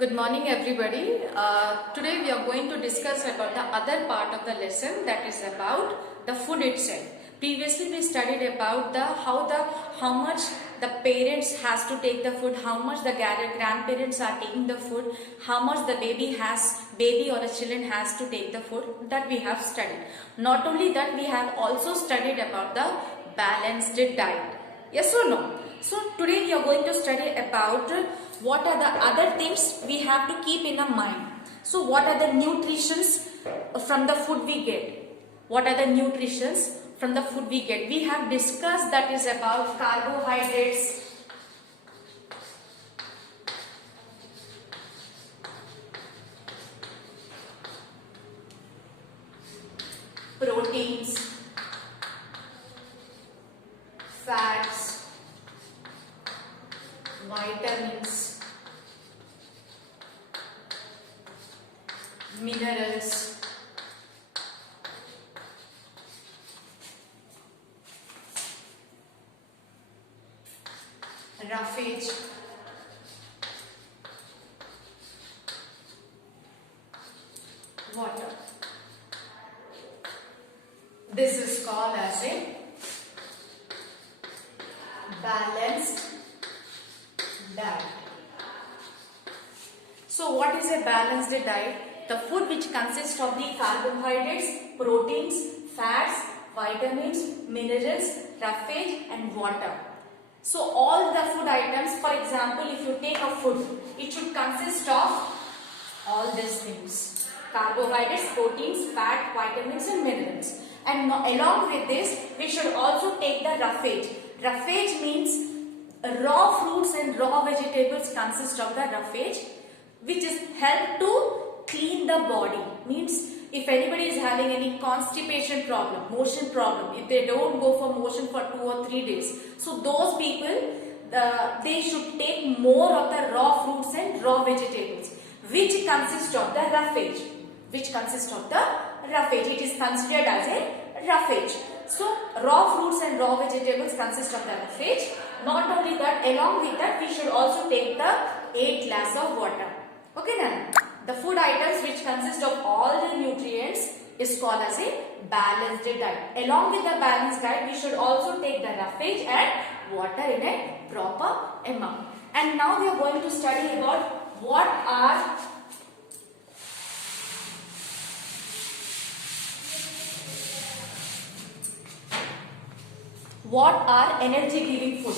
Good morning everybody. Today we are going to discuss about the other part of the lesson, that is about the food itself. Previously we studied about how much the parents has to take the food, how much the grandparents are taking the food, how much the baby or a children has to take the food, that we have studied. Not only that, we have also studied about the balanced diet. Yes or no? So today we are going to study about what are the other things we have to keep in our mind. So what are the nutritions from the food we get? What are the nutritions from the food we get? We have discussed that is about carbohydrates, proteins, fats, vitamins, minerals, roughage, water. This is called as a balanced diet. So what is a balanced diet? The food which consists of the carbohydrates, proteins, fats, vitamins, minerals, roughage and water. So all the food items, for example, if you take a food, it should consist of all these things: carbohydrates, proteins, fat, vitamins and minerals. And along with this, we should also take the roughage. Roughage means raw fruits and raw vegetables consist of the roughage, which is help to clean the body. Means if anybody is having any constipation problem, motion problem, if they don't go for motion for 2 or 3 days, so those people, they should take more of the raw fruits and raw vegetables, which consist of the roughage. Which consists of the roughage. It is considered as a roughage. So raw fruits and raw vegetables consist of the roughage. Not only that, along with that, we should also take the 8 glass of water. Okay then, the food items which consist of all the nutrients is called as a balanced diet. Along with the balanced diet, we should also take the roughage and water in a proper amount. And now we are going to study about what are energy giving food.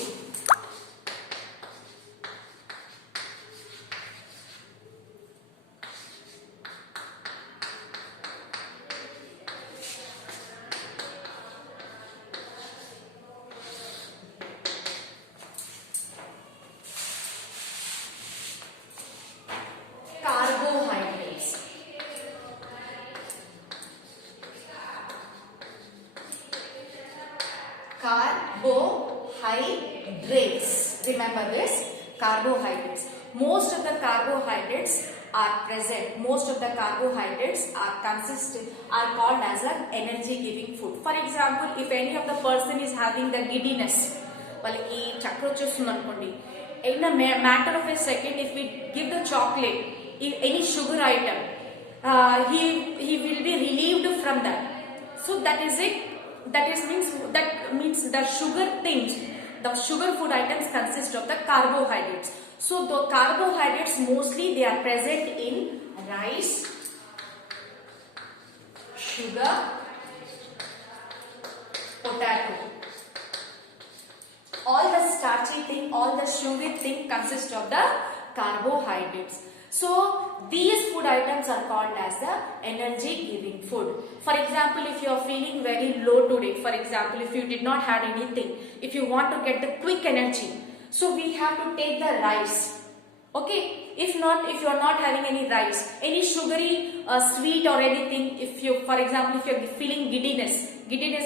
Carbohydrates. Carbohydrates. Remember this, carbohydrates. Most of the carbohydrates are present. Most of the carbohydrates are called as an energy giving food. For example, if any of the person is having the giddiness, వాళ్ళకి చక్కెర వచ్చేస్తుంది అనుకోండి, in a matter of a second, if we give the chocolate, any sugar item, he will be relieved from that. So that is it. That means the sugar things, the sugar food items consist of the carbohydrates. So the carbohydrates mostly they are present in rice, sugar, potato. All the starchy thing, all the sugary thing consist of the carbohydrates. So these food items are called as the energy giving food. For example, if you are feeling very low today, for example, if you did not have anything, if you want to get the quick energy, so we have to take the rice. Okay, if you are not having any rice, any sugary sweet or anything, if you, for example, if you are feeling giddiness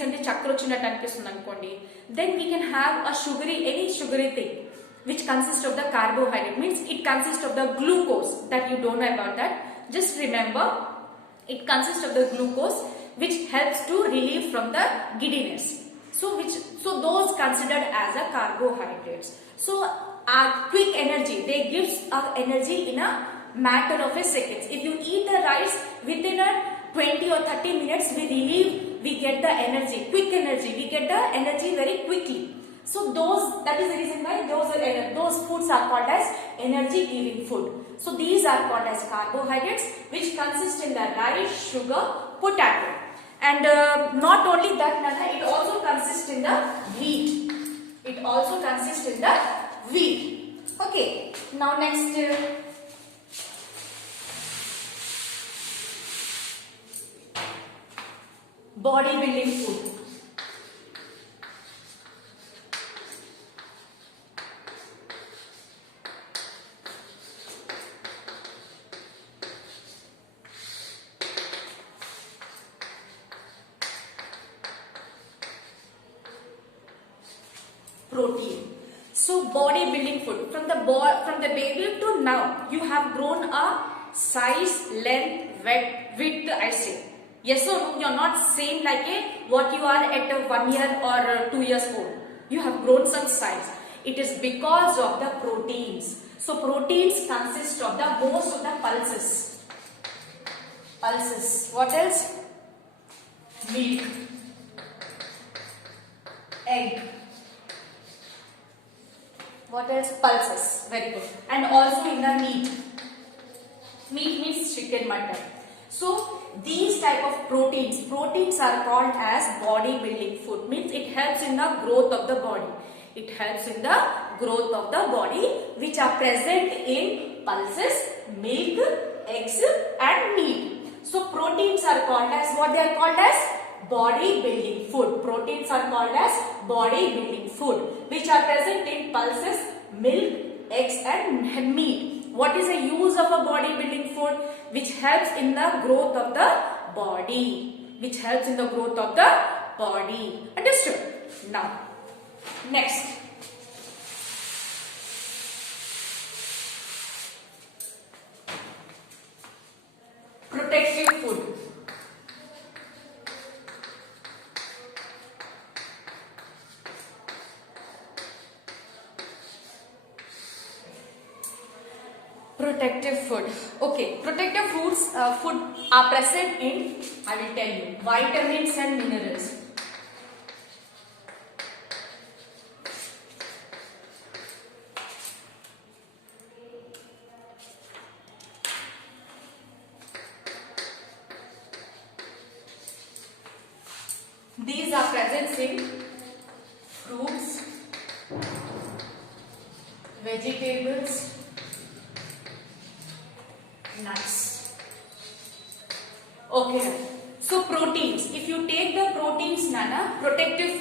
ante చక్కెర వచ్చినట్టు అనిపిస్తుంది అనుకోండి, then we can have any sugary thing which consists of the carbohydrate. Means it consists of the glucose. That you don't know about that, just remember it consists of the glucose which helps to relieve from the giddiness. So those considered as a carbohydrates. So our quick energy, they gives our energy in a matter of a seconds. If you eat the rice within a 20 or 30 minutes, we get the energy, quick energy. We get the energy very quickly. So that is the reason why those foods are called as energy giving food. So these are called as carbohydrates, which consist in the rice, sugar, potato. And not only that, Nana, it also consists in the wheat. It also consists in the wheat. Okay. Now next. Bodybuilding food. Protein. So bodybuilding food, from the baby to now, you have grown a size, length, width, I say. Yes or no? You are not same like what you are at 1 year or 2 years old. You have grown some size. It is because of the proteins. So proteins consist of the most of the pulses. Pulses. What else? Milk, egg. What else? Pulses. Very good. And also in the meat. Meat means chicken, mutton. So these type of proteins are called as bodybuilding food. Means it helps in the growth of the body. It helps in the growth of the body, which are present in pulses, milk, eggs and meat. So proteins are called as what they are called as? Bodybuilding food. Proteins are called as bodybuilding food, which are present in pulses, milk, eggs and meat. What is the use of a bodybuilding food? Which helps in the growth of the body. Which helps in the growth of the body. Understood? Now, next. Protective food. Protective food. Okay, protective food are present in, I will tell you, vitamins and minerals. These are present in fruits, vegetables, nuts. Okay. So proteins. If you take the proteins, Nana, protective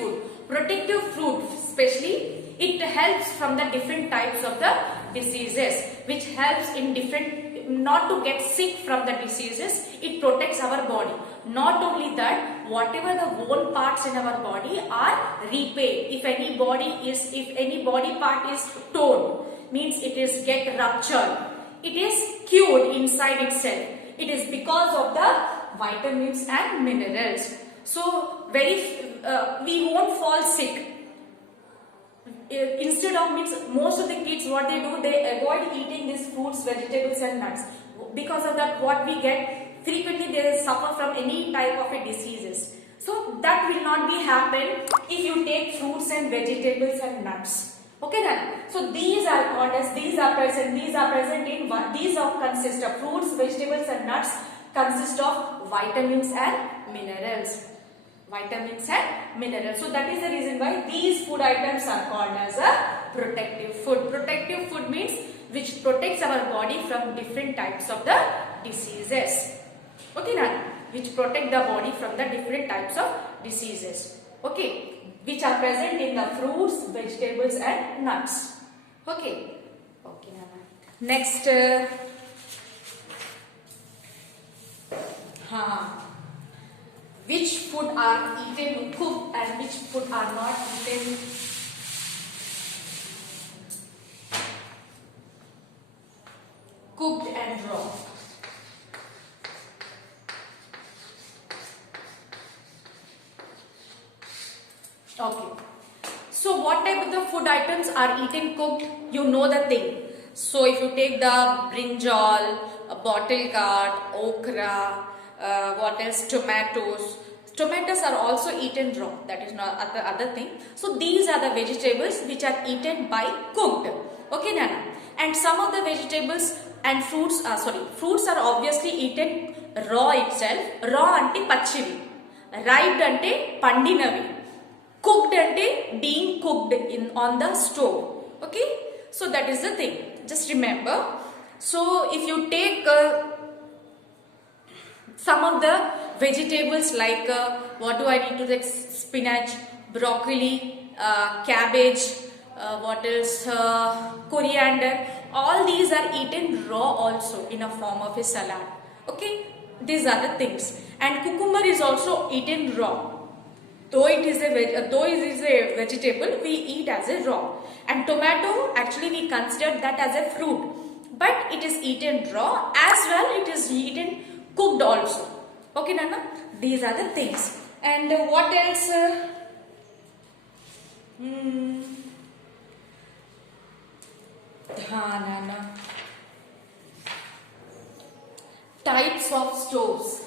fruit especially, it helps from the different types of the diseases, which helps in different, not to get sick from the diseases. It protects our body. Not only that, whatever the bone parts in our body are repaid. If any body part is torn, means it is get ruptured, it is cured inside itself. It is because of the vitamins and minerals. So we won't fall sick. Instead of, means most of the kids, what they do, they avoid eating these fruits, vegetables and nuts. Because of that, what we get, frequently they suffer from any type of a diseases. So that will not be happen if you take fruits and vegetables and nuts. Okay then. So these are called as, these are present in, these consist of fruits, vegetables and nuts, consist of vitamins and minerals. Vitamins and minerals. So that is the reason why these food items are called as a protective food. Protective food means which protects our body from different types of the diseases. Okay now, which protect the body from the different types of diseases. Okay, which are present in the fruits, vegetables and nuts. Okay. Okay now. Next. Which food are eaten cooked and which food are not eaten cooked and raw. Okay. So what type of the food items are eaten cooked? You know the thing. So if you take the brinjal, bottle gourd, okra, what else, tomatoes are also eaten raw, that is not other thing. So these are the vegetables which are eaten by cooked. Okay Nana, and some of the vegetables and fruits are obviously eaten raw itself. Raw ante pachivi, ripe ante pandinavi, cooked ante being cooked in on the stove. Okay, so that is the thing, just remember. So if you take some of the vegetables like what do I need to take, spinach, broccoli, cabbage, what else, coriander, all these are eaten raw also in a form of a salad. Okay, these are the things. And cucumber is also eaten raw, though it is a vegetable, we eat as a raw. And tomato, actually we consider that as a fruit, but it is eaten raw as well, it is eaten cooked also. Okay Nana, these are the things. And what else, Nana, types of stoves.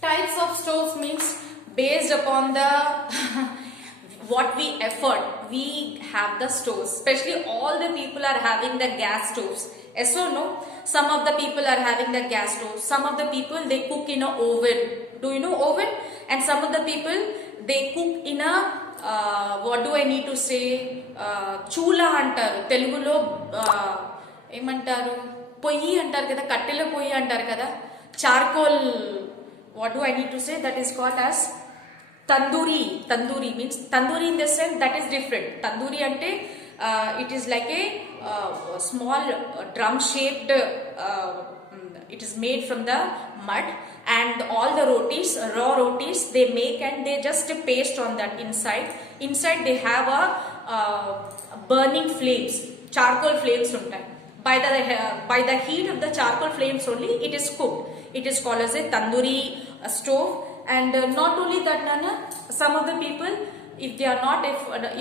Types of stoves means based upon the what we effort, we have the stoves. Especially all the people are having the gas stoves. Yes or no? Some of the people are having the gas stoves. Some of the people, they cook in a oven. Do you know oven? And some of the people, they cook in a what do I need to say, chula antaru telugulo, ఏమంటారు, పొయ్యి అంటారు కదా, కట్టెల పొయ్యి అంటారు కదా, charcoal, what do I need to say, that is called as tandoori. Tandoori means, tandoori in the sense that is different. Tandoori ante it is like a small drum shaped, it is made from the mud, and all the rotis, raw rotis, they make and they just paste on that inside. Inside they have a burning flames, charcoal flames sometimes. By the heat of the charcoal flames only it is cooked. It is called as a tandoori stove. And not only that Nana, some of the people, if they are not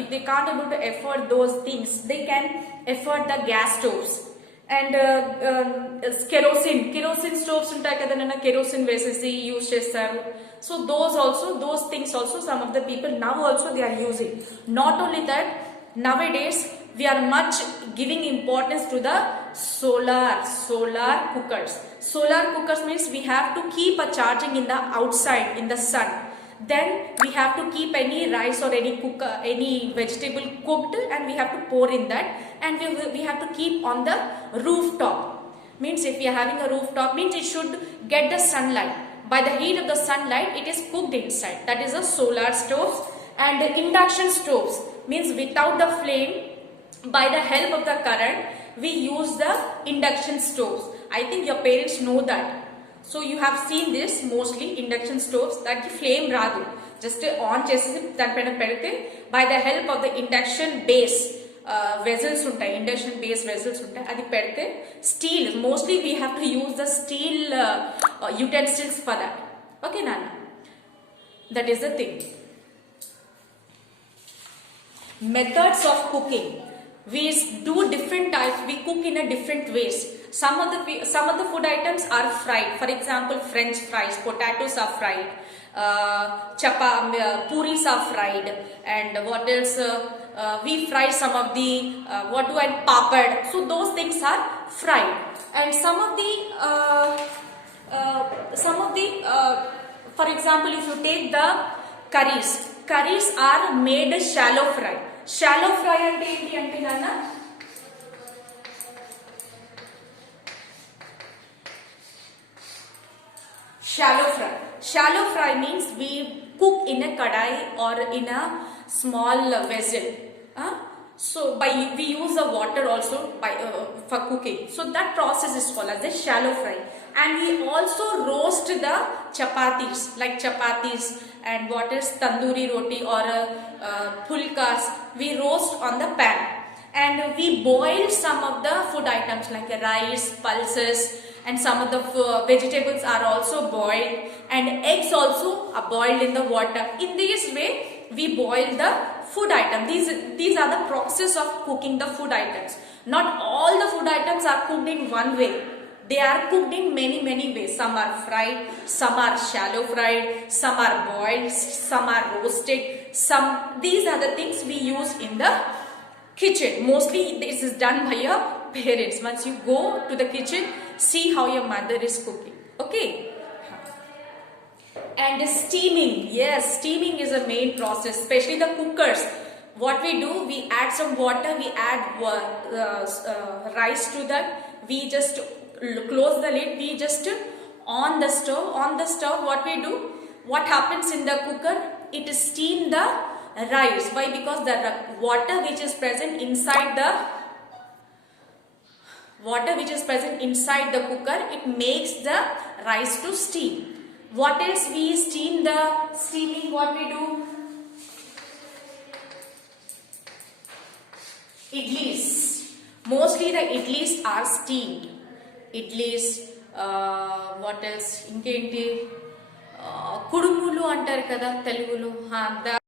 if they can't able to afford those things, they can afford the gas stoves. And kerosene stoves ఉంటాయి కదా నన్న, kerosene వేసేసి use చేస్తారు. So those things also some of the people now also they are using. Not only that, nowadays we are much giving importance to the solar cookers. Solar cookers means we have to keep a charging in the outside in the sun. Then we have to keep any rice or any vegetable cooked, and we have to pour in that, and we have to keep on the rooftop. Means if we are having a rooftop, means it should get the sunlight. By the heat of the sunlight, it is cooked inside. That is a solar stoves. And induction stoves means without the flame, by the help of the current, we use the induction stoves. I think your parents know that. So you have seen this mostly, induction stoves, that flame raadu, just on chesi danipena pedite, by the help of the induction base vessels untai, induction base vessels untai, adi pedite, steel, mostly we have to use the steel utensils for that. Okay Nana, that is the thing. Methods of cooking, we do different types, we cook in a different ways. Some of the food items are fried. For example, French fries, potatoes are fried, puris are fried, and what else, we fry some of the papad. So those things are fried. And some of the for example, if you take the curries are made shallow fry. Shallow fry ante enti ante nana, shallow fry means we cook in a kadai or in a small vessel. So we use the water also for cooking. So that process is called as a shallow fry. And we also roast the chapatis, like chapatis, and what is tandoori roti or pulkas, we roast on the pan. And we boil some of the food items like rice, pulses, and some of the vegetables are also boiled, and eggs also are boiled in the water. In this way we boil the food item. These are the process of cooking the food items. Not all the food items are cooked in one way. They are cooked in many ways. Some are fried, some are shallow fried, some are boiled, some are roasted. These are the things we use in the kitchen. Mostly this is done by your parents. Once you go to the kitchen, see how your mother is cooking. Okay. And steaming, yes, steaming is a main process, especially the cookers. What we do, we add some water, we add rice to that, we just close the lid, we just on the stove what we do, what happens in the cooker, it steam the rice. Why? Because the water which is present inside the cooker, it makes the rice to steam. What else we steam? The steaming, what we do? Idlis. Mostly the idlis are steamed. Idlis, what else? Inkenti? Kudumulu antaru kada Telugulo.